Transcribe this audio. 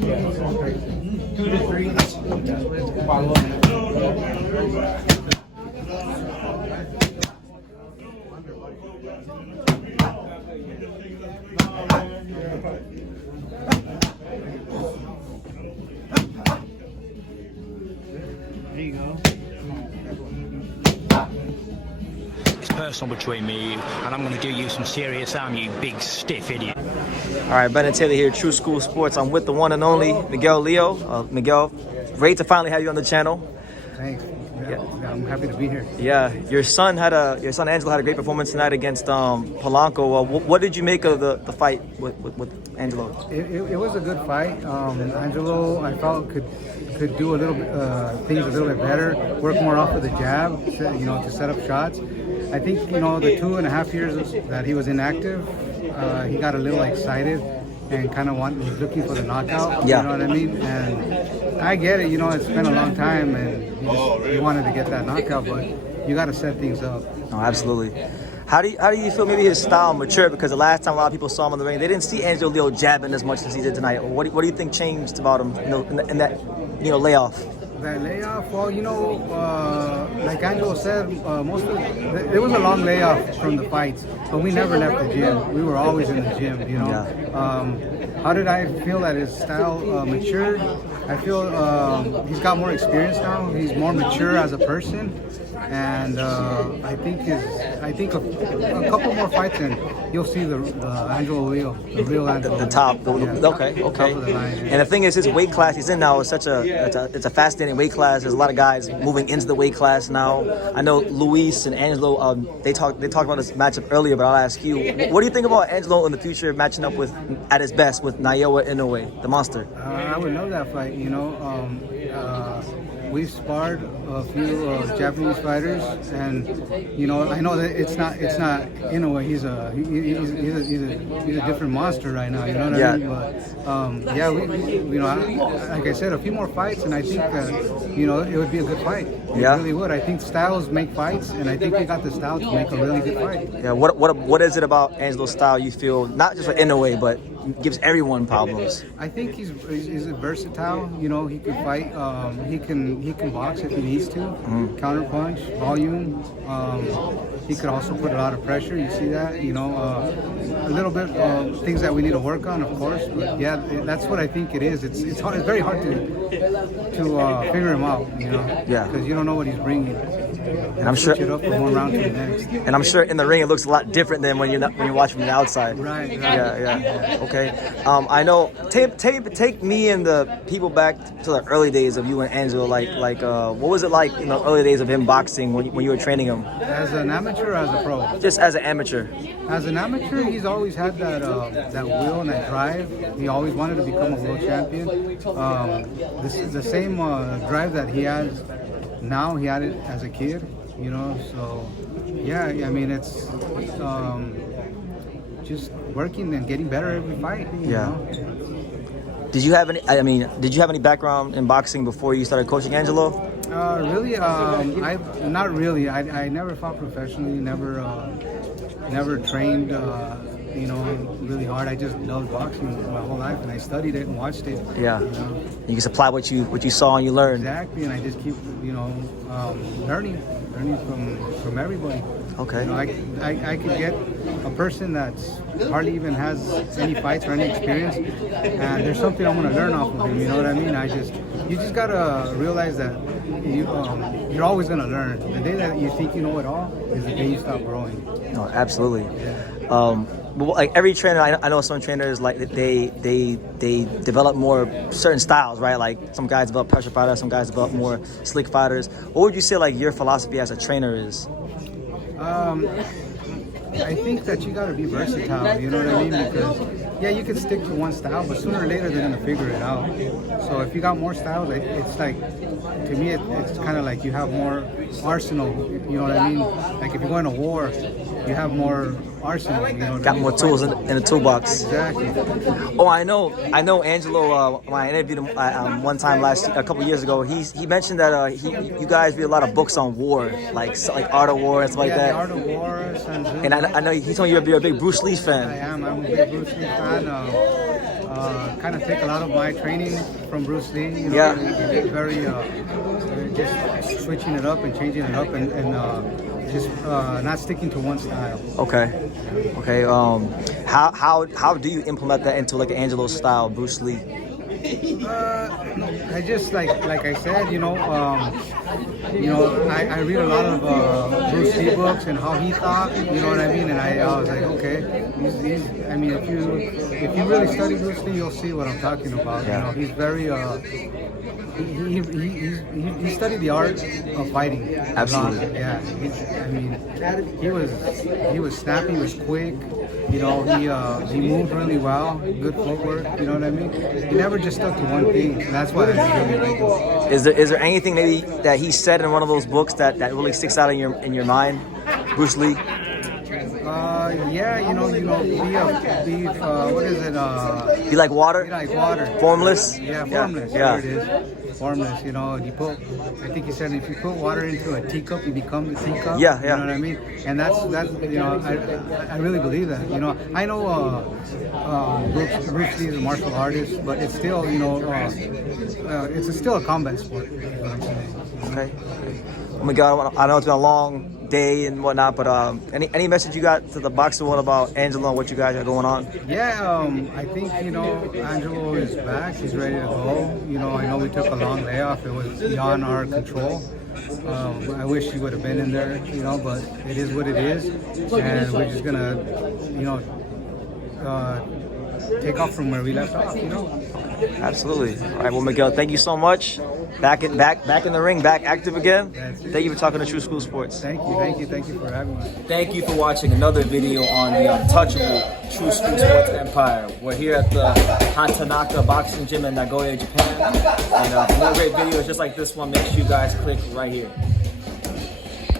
2 to 3. Follow up. There you go. It's personal between me and you, and I'm going to do you some serious harm, you big stiff idiot. All right, Brendan Taylor here, True School Sports. I'm with the one and only Miguel Leo. Miguel, great to finally have you on the channel. Thanks. Yeah, I'm happy to be here. Yeah, your son Angelo had a great performance tonight against Polanco. What did you make of the fight with Angelo? It was a good fight. Angelo, I felt could do a little bit things a little bit better, work more off of the jab, to set up shots. I think the 2.5 years that he was inactive, he got a little excited and kind of was looking for the knockout. Yeah. You know what I mean? And I get it. It's been a long time, and he wanted to get that knockout, but you got to set things up. No, absolutely. How do you feel maybe his style matured? Because the last time a lot of people saw him in the ring, they didn't see Angelo Leo jabbing as much as he did tonight. What do you think changed about him in that layoff? That layoff, well, like Angelo said, there was a long layoff from the fights, but we never left the gym. We were always in the gym, Yeah. How did I feel that his style matured? I feel he's got more experience now. He's more mature as a person, and I think a couple more fights and you'll see the Angelo Leo, the real Angelo. The top. Okay. Top of the line, yeah. And the thing is, his weight class he's in now is it's a fascinating weight class. There's a lot of guys moving into the weight class now. I know Luis and Angelo. They talked about this matchup earlier, but I'll ask you, what do you think about Angelo in the future matching up with at his best with Naoya Inoue, the monster? I would love that fight. We've sparred a few Japanese fighters, and I know that it's not Inoue. He's a different monster right now. You know what I mean? But like I said, a few more fights, and I think it would be a good fight. It really would. I think styles make fights, and I think we got the style to make a really good fight. Yeah. What is it about Angelo's style you feel not just for Inoue, but gives everyone problems? I think he's versatile. He can fight. He can box if he needs to. Counter punch, volume. He could also put a lot of pressure. You see that? A little bit things that we need to work on, of course. But yeah, that's what I think it is. It's hard. It's very hard to figure him out. Yeah. Because you don't know what he's bringing. And I'm sure it up from one round to the next. And I'm sure in the ring it looks a lot different than when you watch from the outside. Right. Yeah. Okay. I know. Take me and the people back to the early days of you and Angelo. What was it like in the early days of him boxing when you were training him? As an amateur or as a pro? Just as an amateur. As an amateur, he's always had that will and that drive. He always wanted to become a world champion. This is the same drive that he has now. He had it as a kid, So yeah, I mean it's just working and getting better every fight. You know? Did you have any background in boxing before you started coaching Angelo? Really, not really. I never fought professionally. Never trained. Really hard. I just loved boxing my whole life, and I studied it and watched it. Yeah. You can apply what you saw and you learned. Exactly, and I just keep learning from everybody. Okay. I could get a person that's hardly even has any fights or any experience, and there's something I'm gonna learn off of him. You know what I mean? You just gotta realize that you're always gonna learn. The day that you think you know it all is the day you stop growing. No, absolutely. But like every trainer, I know some trainers they develop more certain styles, right? Like some guys develop pressure fighters, some guys develop more slick fighters. What would you say your philosophy as a trainer is? I think that you got to be versatile, you know what I mean? Because, you can stick to one style, but sooner or later they're going to figure it out. So if you got more styles, it's like, to me, it's kind of like you have more arsenal, you know what I mean? Like if you're going to war, you have more arsenal, you know. Got more tools in the toolbox. Exactly. Oh, I know Angelo. When I interviewed him one time a couple years ago, he mentioned that you guys read a lot of books on war, like Art of War and stuff like that. The Art of War. And I know he told me you're a big Bruce Lee fan. I am. I'm a big Bruce Lee fan. kind of take a lot of my training from Bruce Lee. You know, Yeah. He's very just switching it up and changing it up and just not sticking to one style. Okay. Okay. How do you implement that into like an Angelo style, Bruce Lee? I just like I said, I read a lot of Bruce Lee books and how he thought, you know what I mean, and I was like, okay, I mean, if you really study Bruce Lee, you'll see what I'm talking about. Yeah. You know, he's very he studied the art of fighting. Absolutely. Yeah. He was snappy, he was quick. You know, he moved really well, good footwork. You know what I mean? He never just stuck to one thing. And that's why I really like him. Is there anything maybe that he said in one of those books that really sticks out in your mind, Bruce Lee? Yeah, what is it? Be like water? Be like water. Formless? Yeah, formless. Yeah. There it is. Formless. You know, I think he said if you put water into a teacup, you become the teacup. Yeah, yeah. You know what I mean? And that's I really believe that. You know, I know Bruce Lee is a martial artist, but it's still, it's still a combat sport. Is what I'm saying. Okay. Oh my God, I know it's been a long day and whatnot, but any message you got to the boxing world about Angelo and what you guys are going on? Yeah, I think, Angelo is back. He's ready to go. I know we took a long layoff. It was beyond our control. I wish he would have been in there, but it is what it is. And we're just going to, take off from where we left off, Absolutely. All right, well, Miguel, thank you so much. Back in the ring, back active again. Thank you for talking to True School Sports. Thank you for having me. Thank you for watching another video on the untouchable True School Sports Empire. We're here at the Hantanaka Boxing Gym in Nagoya, Japan. And for more great videos just like this one, make sure you guys click right here.